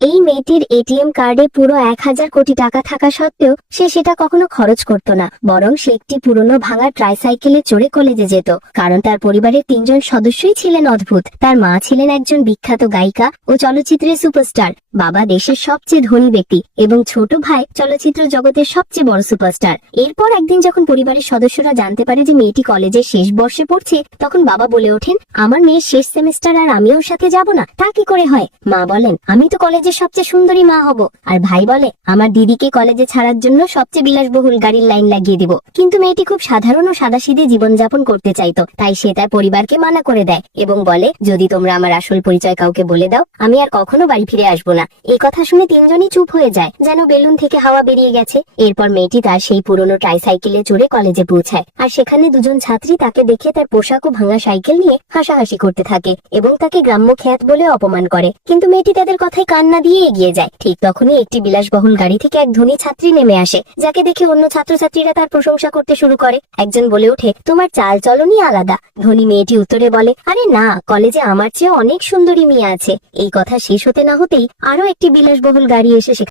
এই মেয়েটির এটিএম কার্ডে পুরো 1,000 কোটি টাকা থাকা সত্ত্বেও সে সেটা কখনো খরচ করত না, বরং সে একটি পুরনো ভাঙা ট্রাইসাইকেলে চড়ে কলেজে যেত। কারণ তার পরিবারের 3জন সদস্যই ছিলেন অদ্ভুত। তার মা ছিলেন একজন বিখ্যাত গায়িকা ও চলচ্চিত্রের সুপারস্টার, বাবা দেশের সবচেয়ে ধনী ব্যক্তি এবং ছোট ভাই চলচ্চিত্র জগতের সবচেয়ে বড় সুপারস্টার। এরপর একদিন যখন পরিবারের সদস্যরা জানতে পারে যে মেয়েটি কলেজের শেষ বর্ষে পড়ছে, তখন বাবা বলে ওঠেন, আমার মেয়ের শেষ সেমিস্টার আর আমি ওর সাথে যাব না, তা কি করে হয়? মা বলেন, আমি তো কলেজের সবচেয়ে সুন্দরী মা হব। আর ভাই বলে, আমার দিদিকে কলেজে ছাড়ার জন্য সবচেয়ে বিলাসবহুল গাড়ির লাইন লাগিয়ে দিব। কিন্তু মেয়েটি খুব সাধারণ ও সাদাসিধে জীবনযাপন করতে চাইতো, তাই সে তার পরিবারকে মানা করে দেয় এবং বলে, যদি তোমরা আমার আসল পরিচয় কাউকে বলে দাও, আমি আর কখনো বাড়ি ফিরে আসবো না। এই কথা শুনে 3জনই চুপ হয়ে যায়, যেন বেলুন থেকে হাওয়া বেরিয়ে গেছে। এরপর মেয়েটি তার সেই পুরনো ট্রাইসাইকেলে চড়ে কলেজে পৌঁছায়, আর সেখানে 2জন ছাত্রী তাকে দেখে তার পোশাক ও ভাঙা সাইকেল নিয়ে হাসাহাসি করতে থাকে এবং তাকে গ্রাম্য খ্যাত বলে অপমান করে। কিন্তু মেয়েটি তাদের কথায় কান না দিয়ে এগিয়ে যায়। ঠিক তখনই একটি বিলাসবহুল গাড়ি থেকে এক ধনী ছাত্রী নেমে আসে, যাকে দেখে অন্য ছাত্রছাত্রীরা তার প্রশংসা করতে শুরু করে। একজন বলে ওঠে, তোমার চাল চলনই আলাদা। ধনী মেয়েটি উত্তরে বলে, আরে না, কলেজে আমার চেয়ে অনেক সুন্দরী মেয়ে আছে। এই কথা শেষ হতে না হতেই আরো একটি বিলাসবহুল গাড়ি এসে